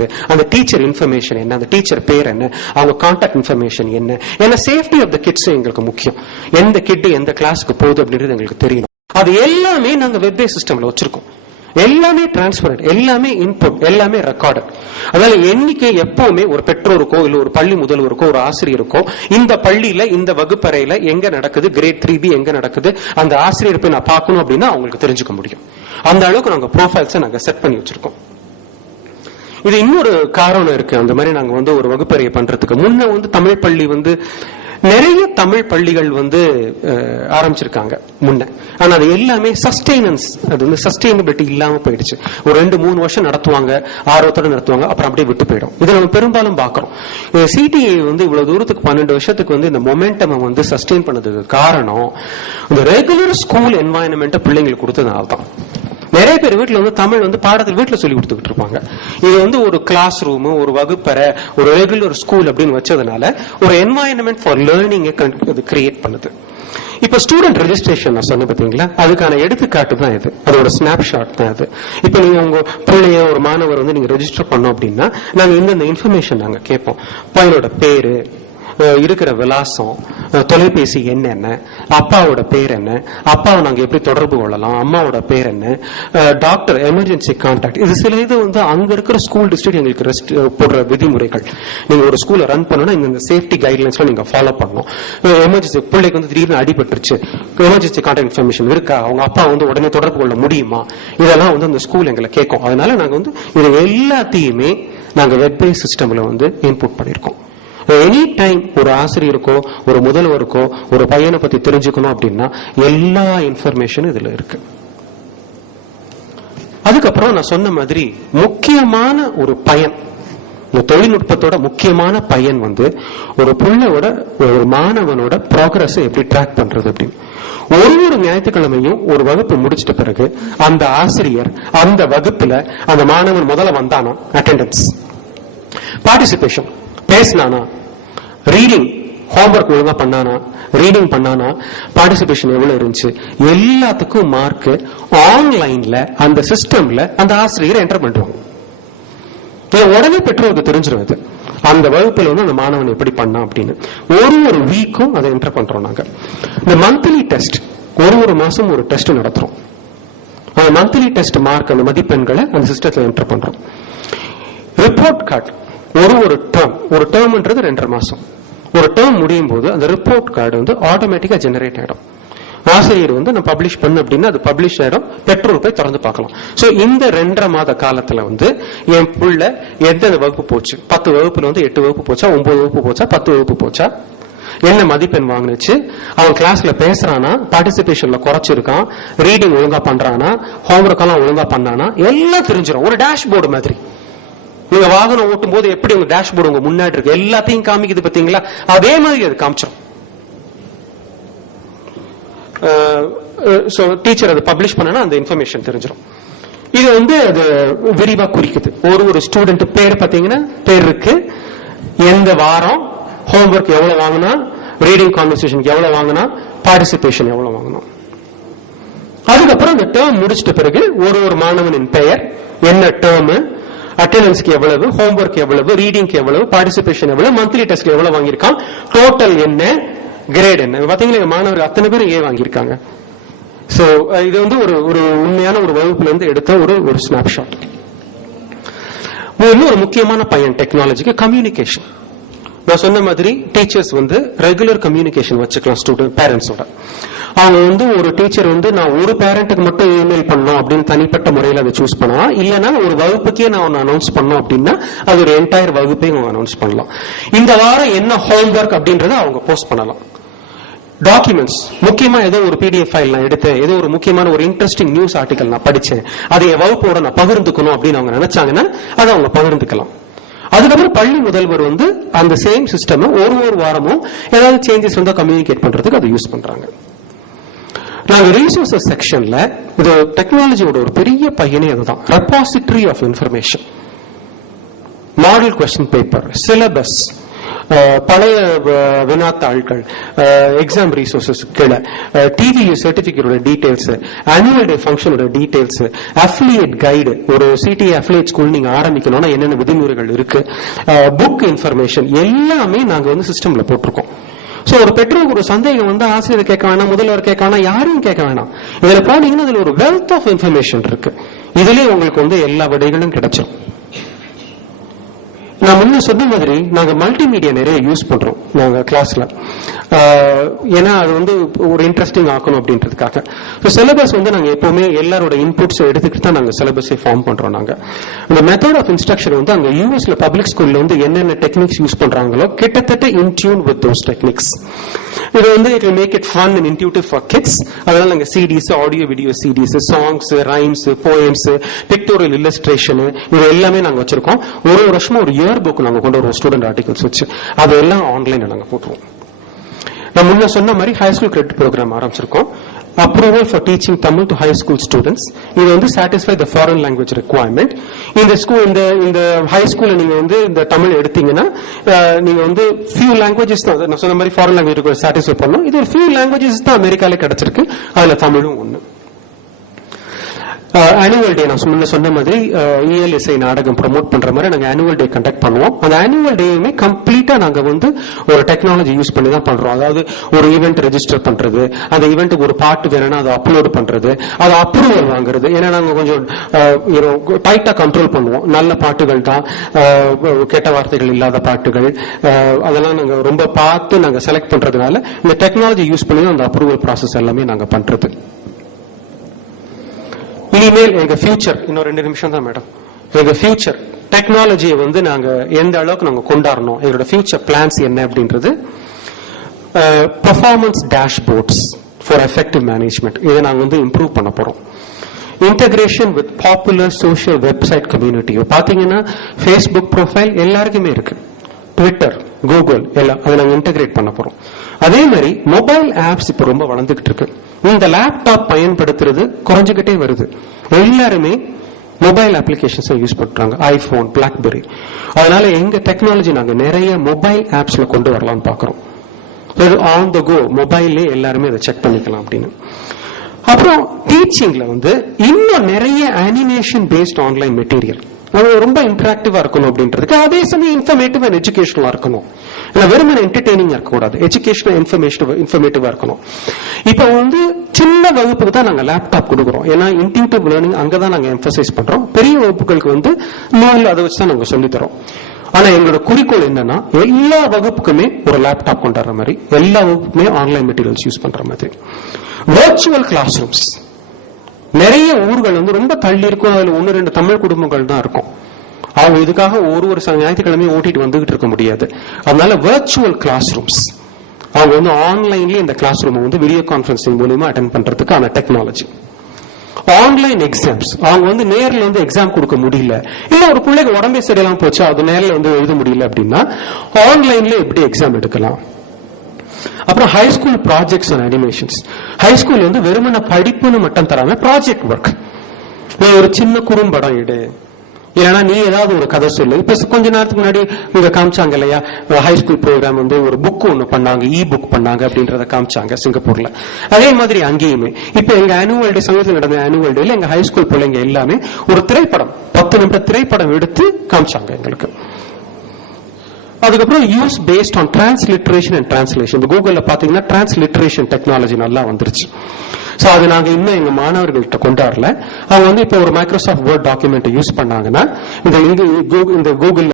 நடக்குது, அந்த teacher information என்ன, அந்த டீச்சர் பேர் என்ன, அவங்க கான்டாக்ட் இன்ஃபர்மேஷன் என்ன, ஏன்னா சேஃப்டி ஆஃப் த கிட்ஸ் எங்களுக்கு முக்கியம். எந்த கிட் எந்த கிளாஸுக்கு போகுது அப்படின்றது எங்களுக்கு தெரியணும். அது எல்லாமே நாங்க வெப் பேஸ்ட் சிஸ்டம்ல வச்சிருக்கோம். எல்லாமே டிரான்ஸ்பரண்ட், எல்லாமே இன்புட், எல்லாமே ரெக்கார்டட். அதனால எண்ணிக்கை எப்பவுமே ஒரு பெற்றோருக்கோ இல்ல ஒரு பள்ளி முதல்வருக்கோ ஒரு ஆசிரியருக்கோ இந்த பள்ளியில இந்த வகுப்பறையில எங்க நடக்குது, கிரேட் 3B எங்க நடக்குது, அந்த ஆசிரியர் போய் நான் பார்க்கணும் அப்படின்னா அவங்களுக்கு தெரிஞ்சுக்க முடியும். அந்த அளவுக்கு நாங்க ப்ரொஃபைல்ஸை நாங்க செட் பண்ணி வச்சிருக்கோம். இது இன்னொரு காரணம் இருக்கு. அந்த மாதிரி நாங்க ஒரு வகுப்பறையை பண்றதுக்கு முன்ன தமிழ் பள்ளி நிறைய தமிழ் பள்ளிகள் ஆரம்பிச்சிருக்காங்க முன்ன. ஆனா அது எல்லாமே சஸ்டெயினன்ஸ், அது சஸ்டெயினபிலிட்டி இல்லாம போயிடுச்சு. ஒரு 2-3 வருஷம் நடத்துவாங்க, ஆர்வத்தோட நடத்துவாங்க, அப்புறம் அப்படியே விட்டு போயிடும். இதை நம்ம பெரும்பாலும் பாக்குறோம். சிடிஐ இவ்வளவு தூரத்துக்கு 12 வருஷத்துக்கு இந்த மொமெண்டம் சஸ்டெயின் பண்ணதுக்கு காரணம் இந்த ரெகுலர் ஸ்கூல் என்வாயன்மெண்ட் பிள்ளைங்களுக்கு கொடுத்ததுனால தான். நிறைய பேர் வீட்டுல தமிழ் பாடத்தில் வீட்டுல சொல்லி கொடுத்துக்கிட்டு இருப்பாங்க. இது ஒரு கிளாஸ் ரூம், ஒரு வகுப்பறை, ஒரு ரெகுலர் ஸ்கூல் அப்படின்னு வச்சதுனால ஒரு என்வாயன்மெண்ட் ஃபார் லேர்னிங் கிரியேட் பண்ணுது. இப்ப ஸ்டூடெண்ட் ரெஜிஸ்ட்ரேஷன் நான் சொன்ன பாத்தீங்களா, அதுக்கான எடுத்துக்காட்டு தான் இது, அதோட ஸ்னாப்ஷாட் தான் இது. இப்ப நீங்க உங்க பிள்ளைய ஒரு மாணவர் நீங்க ரெஜிஸ்டர் பண்ணோம் அப்படின்னா நாங்க இந்த இன்ஃபர்மேஷன் நாங்க கேட்போம். பையனோட பேரு, இருக்கிற விலாசம், தொலைபேசி என்னென்ன, அப்பாவோட பேர் என்ன, அப்பாவை நாங்க எப்படி தொடர்பு கொள்ளலாம், அம்மாவோட பேர் என்ன, டாக்டர், எமர்ஜென்சி கான்டாக்ட், இது சில இது அங்க இருக்கிற ஸ்கூல் டிஸ்ட்ரிக்ட் எங்களுக்கு போடுற விதிமுறைகள். நீங்க ஒரு ஸ்கூலை ரன் பண்ணணும்னா இந்த சேஃப்டி கைட்லைன்ஸ் நீங்க ஃபாலோ பண்ணணும். எமர்ஜென்சி பிள்ளைக்கு திடீர்னு அடிபட்டுருச்சு, எமர்ஜென்சி கான்டாக்ட் இன்ஃபர்மேஷன் இருக்கா, அவங்க அப்பா உடனே தொடர்பு கொள்ள முடியுமா, இதெல்லாம் அந்த ஸ்கூல் எங்களை கேட்கும். அதனால நாங்க இது எல்லாத்தையுமே நாங்க வெப் பேஸ்ட் சிஸ்டம்ல இன்புட் பண்ணிருக்கோம். எனி டைம் ஒரு ஆசிரியருக்கோ ஒரு முதல்வருக்கோ ஒரு பையனை பத்தி தெரிஞ்சுக்கணும் அப்படின்னா எல்லா இன்ஃபர்மேஷனும் இதுல இருக்கு. அதுக்கப்புறம் நான் சொன்ன மாதிரி முக்கியமான ஒரு பயன், இந்த தொழில்நுட்பத்தோட முக்கியமான பயன் ஒரு புள்ளையோட ஒரு மாணவனோட ப்ராக்ரஸ் எப்படி ட்ராக் பண்றது அப்படின்னு. ஒரு ஞாயிற்றுக்கிழமையும் ஒரு வகுப்பு முடிச்சிட்ட பிறகு அந்த ஆசிரியர் அந்த வகுப்புல அந்த மாணவன் முதல்ல வந்தானா, அட்டெண்டன்ஸ், பார்ட்டிசிபேஷன், பேசினானா, ரீடிங் ஹோம்ஒர்க் ஒழுங்கா பண்ணானா, ரீடிங் பண்ணானா, பார்ட்டிசிபேஷன் எவ்வளவு இருந்துச்சு, எல்லாத்துக்கும் மார்க் ஆன்லைன்ல அந்த சிஸ்டம்ல அந்த ஆசிரியர் என்டர் பண்ணுவாங்க. உடனே பெற்றோருக்கு தெரிஞ்சிருவது அந்த வகுப்புல அந்த மாணவன் எப்படி பண்ணா அப்படின்னு. ஒரு வீக்கும் அதை என்டர் பண்றோம் நாங்க. இந்த மந்த்லி டெஸ்ட், ஒரு மாசம் ஒரு டெஸ்ட் நடத்துறோம். அந்த மந்த்லி டெஸ்ட் மார்க், அந்த மதிப்பெண்களை அந்த சிஸ்டத்துல என்டர் பண்றோம். ரிப்போர்ட் கார்டு, ஒரு டேர்ம், ஒரு டேர்ம்ன்றது 2.5 மாசம். ஒரு டேர்ம் முடியும் போது அந்த ரிப்போர்ட் கார்டு ஆட்டோமேட்டிக்கா ஜெனரேட் ஆயிடும். ஆசிரியர் நான் பப்ளிஷ் பண்ண அப்படின்னா அது பப்ளிஷ் ஆயிடும், பெற்றோர் போய் திறந்து பார்க்கலாம். சோ இந்த 2.5 மாத காலத்துல என் புள்ள எந்த வகுப்பு போச்சு, 10 வகுப்புல 8 வகுப்பு போச்சா, 9 வகுப்பு போச்சா, 10 வகுப்பு போச்சா, என்ன மதிப்பெண் வாங்கினுச்சு, அவன் கிளாஸ்ல பேசுறானா, பார்ட்டிசிபேஷன்ல குறைச்சிருக்கான், ரீடிங் ஒழுங்கா பண்றானா, ஹோம்ஒர்க் எல்லாம் ஒழுங்கா பண்ணானா, எல்லாம் தெரிஞ்சிடும். ஒரு டேஷ்போர்டு மாதிரி. நீங்க வாகனம் ஓட்டும் போது எப்படி உங்க டேஷ்போர்டு உங்க முன்னாடி இருக்கு, எல்லாத்தையும் காமிக்குது பாத்தீங்களா, அதே மாதிரி அது காமிச்சிடும். டீச்சர் அதை பப்ளிஷ் பண்ணனா அந்த இன்ஃபர்மேஷன் தெரிஞ்சிடும். இது அது விரிவா குறிக்குது. ஒரு ஸ்டூடெண்ட் பேர் பாத்தீங்கன்னா பேர் இருக்கு, எந்த வாரம், ஹோம்ஒர்க் எவ்வளவு வாங்கினா, ரீடிங் கான்வர்சேஷனுக்கு எவ்வளவு வாங்கினா, பார்ட்டிசிபேஷன் எவ்வளவு வாங்கினா. அதுக்கப்புறம் அந்த டேர்ம் முடிச்சிட்ட பிறகு ஒரு மாணவனின் பெயர், என்ன டேர்ம், அட்டெண்டன்ஸ்க்கு எவ்வளவு, ஹோம்ஒர்க் எவ்வளவு, ரீடிங்க்கு எவ்வளவு, பார்ட்டிசிபேஷன் எவ்வளவு, மந்த்லி டெஸ்ட்க்கு எவ்வளவு வாங்கியிருக்கான், டோட்டல் என்ன, கிரேட் என்ன. பாத்தீங்கன்னா மாணவர்கள் அத்தனை பேர் ஏ வாங்கியிருக்காங்க. சோ இது ஒரு உண்மையான ஒரு வகுப்புல எடுத்த ஒரு ஸ்னாப்ஷாட். ஒரு முக்கியமான பயன் டெக்னாலஜிக்கு கம்யூனிகேஷன். நான் சொன்ன மாதிரி டீச்சர்ஸ் ரெகுலர் கம்யூனிகேஷன் வச்சுக்கலாம் ஸ்டூடெண்ட் பேரண்ட்ஸோட. அவங்க ஒரு டீச்சர் நான் ஒரு பேரண்ட்டுக்கு மட்டும் இமெயில் பண்ணோம் அப்படின்னு தனிப்பட்ட முறையில் அதை சூஸ் பண்ணலாம். இல்லைன்னா ஒரு வகுப்புக்கே நான் அனௌன்ஸ் பண்ணோம் அப்படின்னா அது ஒரு என்டையர் வகுப்பையும் அவங்க அனௌன்ஸ் பண்ணலாம். இந்த வாரம் என்ன ஹோம்ஒர்க் அப்படின்றத அவங்க போஸ்ட் பண்ணலாம். டாக்குமெண்ட்ஸ், முக்கியமா ஏதோ ஒரு பிடிஎஃப் ஃபைல் நான் எடுத்தேன், ஏதோ ஒரு முக்கியமான ஒரு இன்ட்ரெஸ்டிங் நியூஸ் ஆர்டிகல் நான் படிச்சேன், அதை என் வகுப்போட நான் பகிர்ந்துக்கணும் அப்படின்னு அவங்க நினைச்சாங்கன்னா அதை அவங்க பகிர்ந்துக்கலாம். அதுக்கப்புறம் பள்ளி முதல்வர் அந்த சேம் சிஸ்டம் ஒரு வாரமும் ஏதாவது சேஞ்சஸ் கம்யூனிகேட் பண்றதுக்கு அதை யூஸ் பண்றாங்க. நாங்க ரிசோர்சஸ் செக்ஷன்ல இது டெக்னாலஜியோட ஒரு பெரிய பையனே அதுதான், repository of information, model question paper, syllabus, பழைய வினாத்தாள்கள், எக்ஸாம் ரிசோர்சஸ் கீழே, டிவியூ சர்டிபிகேட்டோட டீடைல்ஸ், ஆனுவல் டே ஃபங்க்ஷனோட டீடைல்ஸ், அஃபிலியேட் கைடு, ஒரு சிடிஏ அஃபிலியேட் ஸ்கூல் நீங்க ஆரம்பிக்கணும்னா என்னென்ன விதிமுறைகள் இருக்கு, புக் இன்ஃபர்மேஷன் எல்லாமே நாங்க வந்து சிஸ்டம்ல போட்டிருக்கோம். சோ ஒரு பெற்றோருக்கு ஒரு சந்தேகம் வந்து ஆசிரியர் கேட்க வேணாம், முதல்வர் கேட்க வேணாம், யாரும் கேட்க வேணாம். இதுல போனீங்கன்னா அதுல ஒரு வெல்த் ஆஃப் இன்ஃபர்மேஷன் இருக்கு. இதுலயே உங்களுக்கு வந்து எல்லா விடைகளும் கிடைச்சிடும். நான் முன்ன சொன்ன மாதிரி நாங்க மல்டிமீடியா நிறைய யூஸ் பண்றோம் நாங்க கிளாஸ்ல. ஏன்னா அது வந்து ஒரு இன்ட்ரெஸ்டிங் ஆக்கணும் அப்படின்றதுக்காக. சிலபஸ் வந்து நாங்க எப்பவுமே எல்லாரோட இன்புட்ஸ் எடுத்துக்கிட்டு தான் நாங்க சிலபஸை ஃபார்ம் பண்றோம். நாங்க இந்த மெத்தட் ஆஃப் இன்ஸ்ட்ரக்ஷன் வந்து அங்க யூஎஸ்ல பப்ளிக் ஸ்கூல்ல வந்து என்னென்ன டெக்னிக்ஸ் யூஸ் பண்றாங்களோ கிட்டத்தட்ட in tune with those techniques. இது வந்து it will make it fun and intuitive for kids. அதனால நாங்க CDs, audio video CDs, songs, rhymes, poems, pictorial illustration இது எல்லாமே நாங்க வச்சிருக்கோம். ஒரு வருஷமா ஒரு இயர் புக் நாங்க கொண்டு வருவோம் ஸ்டூடெண்ட் ஆர்டிகல்ஸ் வச்சு. அதெல்லாம் ஆன்லைன்ல நாங்க போட்டுருவோம். நான் முன்ன சொன்ன மாதிரி ஹை ஸ்கூல் கிரெடிட் ப்ரோக்ராம் ஆரம்பிச்சிருக்கோம். Approval for teaching Tamil to high school students. இது வந்து satisfy the foreign language requirement. இந்த ஸ்கூல் இந்த ஹை ஸ்கூல்ல நீங்க வந்து இந்த தமிழ் எடுத்தீங்கன்னா நீங்க வந்து few languages தான் நான் சொன்ன மாதிரி foreign language satisfy பண்ணணும். இது ஒரு few languages தான் அமெரிக்கால கிடைச்சிருக்கு. அதுல தமிழும் ஒண்ணு. ஆனுவல் டே நான் முன்ன சொன்ன மாதிரி இஎல்எஸ்ஐ நாடகம் ப்ரமோட் பண்ற மாதிரி நாங்க ஆனுவல் டே கண்டக்ட் பண்ணுவோம். அந்த ஆனுவல் டேயுமே கம்ப்ளீட்டா நாங்க வந்து ஒரு டெக்னாலஜி யூஸ் பண்ணி தான் பண்றோம். அதாவது ஒரு ஈவெண்ட் ரெஜிஸ்டர் பண்றது, அந்த ஈவெண்ட்டுக்கு ஒரு பாட்டு வேணும்னா அதை அப்லோட் பண்றது, அதை அப்ரூவல் வாங்குறது. ஏன்னா நாங்க கொஞ்சம் டைட்டா கண்ட்ரோல் பண்ணுவோம். நல்ல பாட்டுகள் தான், கெட்ட வார்த்தைகள் இல்லாத பாட்டுகள், அதெல்லாம் நாங்க ரொம்ப பார்த்து நாங்க செலக்ட் பண்றதுனால இந்த டெக்னாலஜி யூஸ் பண்ணி தான் அந்த அப்ரூவல் ப்ராசஸ் எல்லாமே நாங்க பண்றது. இனிமேல் எங்க ஃபியூச்சர், இன்னும் 2 நிமிஷம் தான் மேடம், எங்க ஃபியூச்சர் டெக்னாலஜியை வந்து நாங்க எந்த அளவுக்கு நாங்க கொண்டாடணும், எங்களோட ஃபியூச்சர் பிளான்ஸ் என்ன அப்படின்றது, performance dashboards for effective management இதை நாங்க வந்து இம்ப்ரூவ் பண்ண போறோம். Integration with popular social website community. பாத்தீங்கன்னா ஃபேஸ்புக் ப்ரொஃபைல் எல்லாருக்குமே இருக்கு, ட்விட்டர், கூகுள் எல்லாம் அதை நாங்க இன்டகிரேட் பண்ண போறோம். அதே மாதிரி மொபைல் ஆப்ஸ் இப்ப ரொம்ப வளர்ந்துகிட்டு இருக்கு. இந்த லேப்டாப் பயன்படுத்துறது குறைஞ்சுகிட்டே வருது. எல்லாருமே மொபைல் அப்ளிகேஷன்ஸ் யூஸ் பண்றாங்க, ஐபோன், பிளாக்பெரி. அதனால எங்க டெக்னாலஜி நாங்க நிறைய மொபைல் ஆப்ஸ்ல கொண்டு வரலாம்னு பாக்குறோம். ஆன் த கோ மொபைல்லே எல்லாருமே அதை செக் பண்ணிக்கலாம் அப்படின்னு. அப்புறம் டீச்சிங்ல வந்து இன்னும் நிறைய அனிமேஷன் பேஸ்ட் ஆன்லைன் மெட்டீரியல், அது ரொம்ப இன்டராக்டிவா இருக்கணும் அப்படின்றதுக்கு, அதே சமயம் இன்ஃபர்மேட்டிவ் அண்ட் எஜுகேஷனலா இருக்கணும். வெறுமனே என்டர்டெய்னிங்கா இருக்கக்கூடாது, எஜுகேஷனல் இன்ஃபர்மேட்டிவா இருக்கணும். இப்ப வந்து சின்ன வகுப்புக்கு தான் நாங்க லேப்டாப் கொடுக்குறோம். ஏன்னா இன்ட்யூட்டிவ் லேர்னிங் அங்கதான் நாங்க எம்பசைஸ் பண்றோம். பெரிய வகுப்புகளுக்கு வந்து நூல் அதை வச்சுதான் நாங்க சொல்லி தரோம். ஆனா எங்களோட குறிக்கோள் என்னன்னா எல்லா வகுப்புக்குமே ஒரு லேப்டாப் கொண்டாடுற மாதிரி, எல்லா வகுப்புக்குமே ஆன்லைன் மெட்டீரியல்ஸ் யூஸ் பண்ற மாதிரி. வர்ச்சுவல் கிளாஸ் ரூம்ஸ் நிறைய ஊர்கள் வந்து ரொம்ப தள்ளி இருக்கும், அதுல 1-2 தமிழ் குடும்பங்கள் தான் இருக்கும். அவங்க இதுக்காக ஒரு ஞாயிற்றுக்கிழமையும் ஓட்டிட்டு வந்துகிட்டு இருக்க முடியாது. அதனால வர்ச்சுவல் கிளாஸ் ரூம்ஸ், அவங்க வந்து ஆன்லைன்லயே இந்த கிளாஸ் ரூம் வந்து வீடியோ கான்பரன்சிங் மூலமா அட்டென்ட் பண்றதுக்கான டெக்னாலஜி. ஆன்லைன் எக்ஸாம்ஸ், அவங்க வந்து நேரில் வந்து எக்ஸாம் கொடுக்க முடியல, இல்ல ஒரு பிள்ளைக்கு உடம்பே சரியில்லாம போச்சு, அது நேரில் வந்து எழுத முடியல அப்படின்னா ஆன்லைன்ல எப்படி எக்ஸாம் எடுக்கலாம். அப்புறம் high school projects and animations. High school வந்து வெறுமன படிப்புன்னு மட்டும் தராம ப்ராஜெக்ட் ஒர்க். ஒரு சின்ன குறும்படம் எடு, இல்லைன்னா நீ ஏதாவது ஒரு கதை சொல்லு. இப்ப கொஞ்ச நேரத்துக்கு முன்னாடி இங்க காமிச்சாங்க இல்லையா, ஹை ஸ்கூல் ப்ரோக்ராம் வந்து ஒரு புக் ஒண்ணு பண்ணாங்க, இ புக் பண்ணாங்க அப்படின்றத காமிச்சாங்க சிங்கப்பூர்ல. அதே மாதிரி அங்கேயுமே இப்ப எங்க ஆனுவல் டே சமயத்தில் நடந்த ஆனுவல் டேல எங்க ஹை ஸ்கூல் பிள்ளைங்க எல்லாமே ஒரு திரைப்படம், 10 நிமிட திரைப்படம் எடுத்து காமிச்சாங்க எங்களுக்கு. அதுக்கப்புறம் use based on transliteration and translation. கூகுள்ல பாத்தீங்கன்னா டிரான்ஸ்லிட்ரேஷன் டெக்னாலஜி நல்லா வந்துருச்சு. சோ அது நாங்க இன்னும் எங்க மாணவர்கள்ட்ட கொண்டாடல. அவங்க வந்து இப்ப ஒரு மைக்ரோசாஃப்ட் வேர்ட் டாக்குமெண்ட் யூஸ் பண்ணாங்கன்னா இந்த கூகுள்